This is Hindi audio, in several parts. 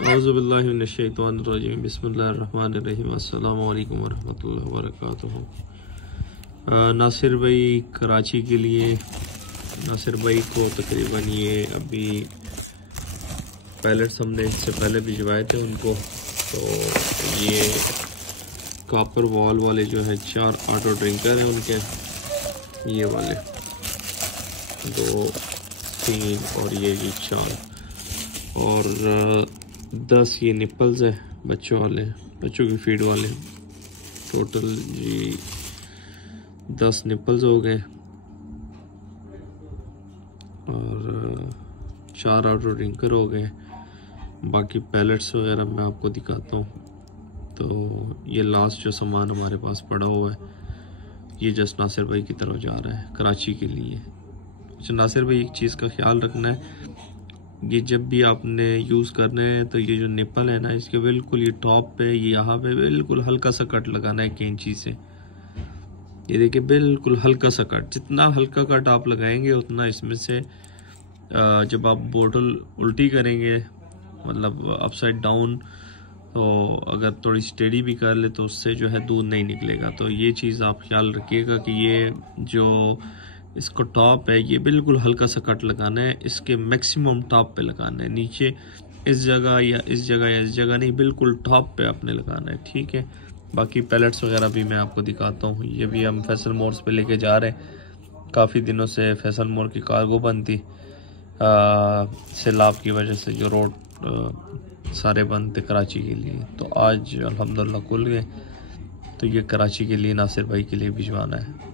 औज़ु बिल्लाहि मिनश शैतानिर रजीम बिस्मिल्लाहिर रहमानिर रहीम अस्सलामु अलैकुम वरहमतुल्लाहि वबरकातुहू। नासिर भाई कराची के लिए, नासिर भाई को तकरीबन ये अभी पैलेट्स हमने इससे पहले भिजवाए थे उनको। तो ये कॉपर वॉल वाले जो हैं 4 ऑटो ड्रिंकर हैं उनके, ये वाले 2, 3 और ये 4 और 10 ये निपल्स है बच्चों वाले, बच्चों की फीड वाले। टोटल जी 10 निपल्स हो गए और 4 ऑटो ड्रिंकर हो गए। बाकी पैलेट्स वगैरह मैं आपको दिखाता हूँ। तो ये लास्ट जो सामान हमारे पास पड़ा हुआ है ये जस्ट नासिर भाई की तरफ जा रहा है कराची के लिए। अच्छा नासिर भाई एक चीज़ का ख्याल रखना है, ये जब भी आपने यूज़ करना है तो ये जो निपल है ना इसके बिल्कुल ये टॉप पे, ये यहाँ पे बिल्कुल हल्का सा कट लगाना है कैंची से। ये देखिए बिल्कुल हल्का सा कट, जितना हल्का कट आप लगाएंगे उतना इसमें से जब आप बोतल उल्टी करेंगे मतलब अपसाइड डाउन, तो अगर थोड़ी स्टेडी भी कर ले तो उससे जो है दूध नहीं निकलेगा। तो ये चीज़ आप ख्याल रखिएगा कि ये जो इसको टॉप है ये बिल्कुल हल्का सा कट लगाना है, इसके मैक्सिमम टॉप पे लगाना है, नीचे इस जगह या इस जगह या इस जगह नहीं, बिल्कुल टॉप पे आपने लगाना है, ठीक है। बाकी पैलेट्स वगैरह भी मैं आपको दिखाता हूँ। ये भी हम फैसल मोर्स पे लेके जा रहे हैं। काफ़ी दिनों से फैसल मोर की कार्गो बंद थी, सैलाब की वजह से जो रोड सारे बंद थे कराची के लिए। तो आज अल्हम्दुलिल्लाह खुल गए, तो ये कराची के लिए नासिर भाई के लिए भिजवाना है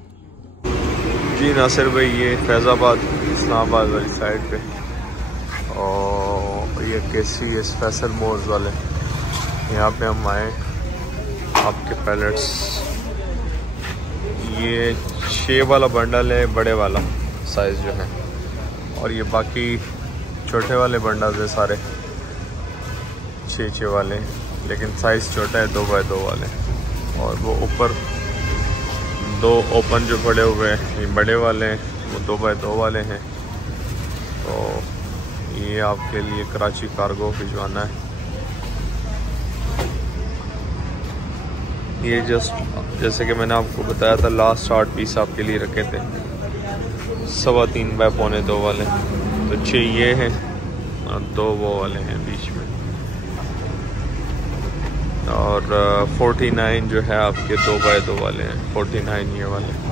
जी। नासिर भाई ये फैज़ाबाद इस्लामाबाद वाली साइड पे, और ये केसी एस फैसल मोर्स वाले, यहाँ पे हम आए। आपके पैलेट्स ये 6 वाला बंडल है, बड़े वाला साइज़ जो है, और ये बाकी छोटे वाले बंडल है सारे 6 वाले, लेकिन साइज़ छोटा है 2x2 वाले। और वो ऊपर 2 ओपन जो पड़े हुए हैं ये बड़े वाले हैं, वो 2x2 वाले हैं। तो ये आपके लिए कराची कार्गो भिजवाना है। ये जैसे कि मैंने आपको बताया था लास्ट 8 पीस आपके लिए रखे थे, 3.25x2 वाले। तो 6 ये हैं और 2 वो वाले हैं बीच में। और 49 जो है आपके 2x2 वाले हैं, 49 ये वाले।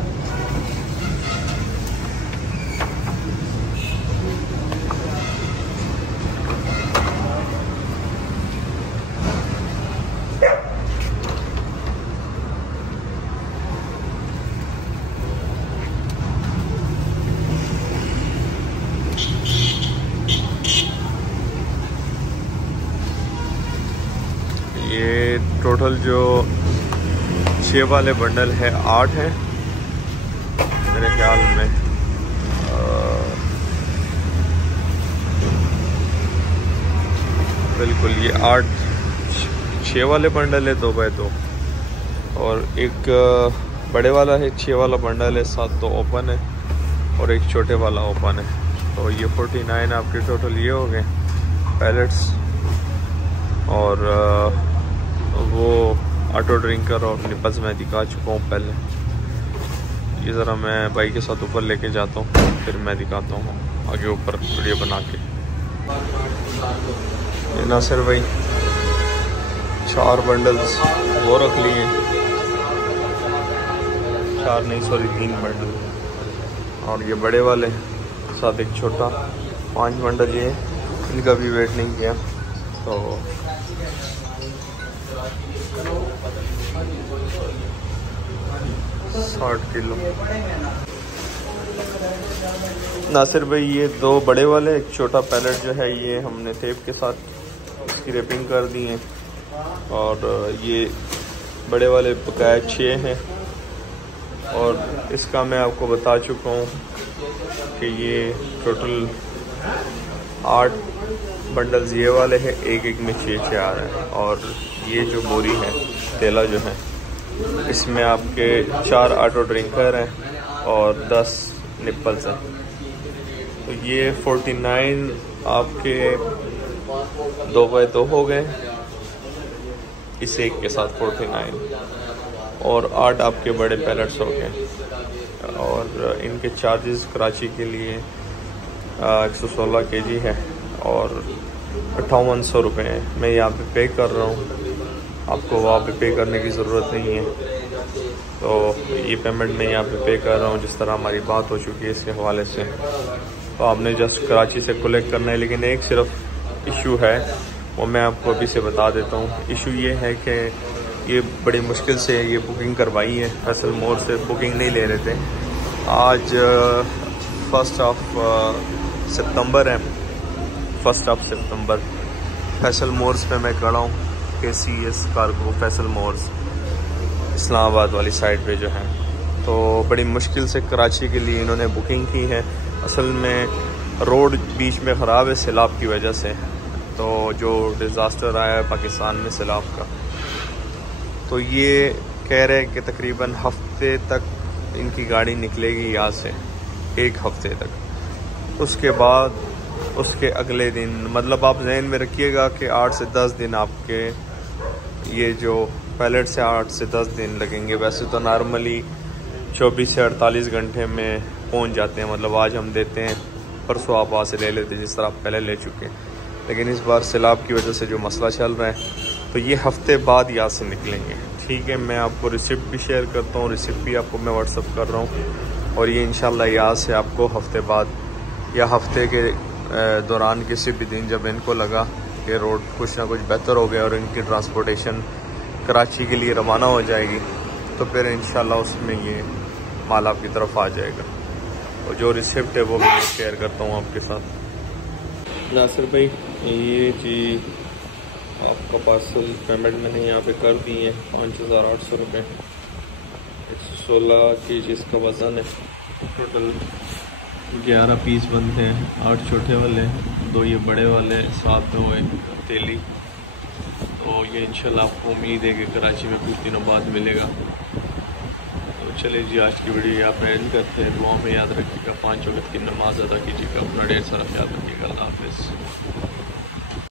ये टोटल जो 6 वाले बंडल है 8 हैं मेरे ख्याल में। बिल्कुल ये 6 वाले बंडल है 2x2, और एक बड़े वाला है 6 वाला बंडल है, 7 तो ओपन है और एक छोटे वाला ओपन है। तो ये 49 आपके टोटल ये हो गए पैलेट्स। और वो ऑटो ड्रिंकर और निपल्स मैं दिखा चुका हूँ पहले। ये ज़रा मैं भाई के साथ ऊपर लेके जाता हूँ, फिर मैं दिखाता हूँ आगे ऊपर वीडियो बना के। ये नासिर भाई 4 बंडल्स वो रख लिए, 4 नहीं सॉरी 3 बंडल, और ये बड़े वाले साथ एक छोटा 5 बंडल ये, इनका भी वेट नहीं किया। तो 60 किलो। नासिर भाई ये 2 बड़े वाले, एक छोटा पैलेट जो है ये हमने टेप के साथ इसकी रैपिंग कर दी है। और ये बड़े वाले बकाया 6 हैं, और इसका मैं आपको बता चुका हूँ कि ये टोटल 8 बंडल्स ये वाले हैं, एक में 6 आ रहे हैं। और ये जो बोरी है तेला जो है इसमें आपके 4 ऑटो ड्रिंकर हैं और 10 निपल्स हैं। तो ये 49 आपके 2 बाई 2 हो गए, इस एक के साथ 49 और 8 आपके बड़े पैलेट्स हो गए। और इनके चार्जेस कराची के लिए 116 kg है और 5800 रुपये हैं। मैं यहाँ पे पे कर रहा हूँ, आपको वहाँ पे पे करने की ज़रूरत नहीं है। तो ये पेमेंट मैं यहाँ पे पे कर रहा हूँ, जिस तरह हमारी बात हो चुकी है इसके हवाले से। तो आपने जस्ट कराची से कलेक्ट करना है। लेकिन एक सिर्फ इशू है, वो मैं आपको अभी से बता देता हूँ। इशू ये है कि ये बड़ी मुश्किल से ये बुकिंग करवाई है, फैसल मोर से बुकिंग नहीं ले रहे थे। आज 1 सितंबर है, 1 सितंबर। फैसल मोर्स पे मैं खड़ा हूँ, KCS कार्गो फैसल मोर्स इस्लामाबाद वाली साइड पे जो है। तो बड़ी मुश्किल से कराची के लिए इन्होंने बुकिंग की है। असल में रोड बीच में ख़राब है सैलाब की वजह से, तो जो डिज़ास्टर आया है पाकिस्तान में सैलाब का, तो ये कह रहे हैं कि तकरीबन हफ्ते तक इनकी गाड़ी निकलेगी यहाँ से, 1 हफ्ते तक। उसके बाद उसके अगले दिन, मतलब आप जहन में रखिएगा कि 8 से 10 दिन आपके ये जो पैलेट से 8 से 10 दिन लगेंगे। वैसे तो नॉर्मली 24 से 48 घंटे में पहुंच जाते हैं। मतलब आज हम देते हैं, परसों आप वहाँ से ले लेते जिस तरह आप पहले ले चुके हैं। लेकिन इस बार सैलाब की वजह से जो मसला चल रहा है, तो ये हफ्ते बाद यहाँ से निकलेंगे। ठीक है, मैं आपको रिसिप्ट भी शेयर करता हूँ, रिसिप्ट भी आपको मैं व्हाट्सअप कर रहा हूँ। और ये इंशाल्लाह यहाँ से आपको हफ्ते बाद या हफ्ते के दौरान किसी भी दिन जब इनको लगा कि रोड कुछ ना कुछ बेहतर हो गया और इनकी ट्रांसपोर्टेशन कराची के लिए रवाना हो जाएगी, तो फिर इंशाल्लाह उसमें ये माल आपकी तरफ आ जाएगा। और जो रिसिप्ट है वो भी मैं शेयर करता हूँ आपके साथ। नासिर भाई, ये जी आपका पार्सल पेमेंट मैंने यहाँ पे कर दी है, 5800 रुपये। 116 kg इसका वज़न है। टोटल 11 पीस बनते हैं, 8 छोटे वाले, 2 ये बड़े वाले, 7 वो एक तेली। तो ये इंशाल्लाह आपको उम्मीद है कि कराची में कुछ दिनों बाद मिलेगा। तो चलिए जी, आज की वीडियो यहाँ पे एंड करते हैं। दुआ में याद रखिएगा, 5 वक्त की नमाज़ अदा कीजिएगा, अपना ढेर सारा ख्याल रखिएगा। अल्लाह हाफ़िज़।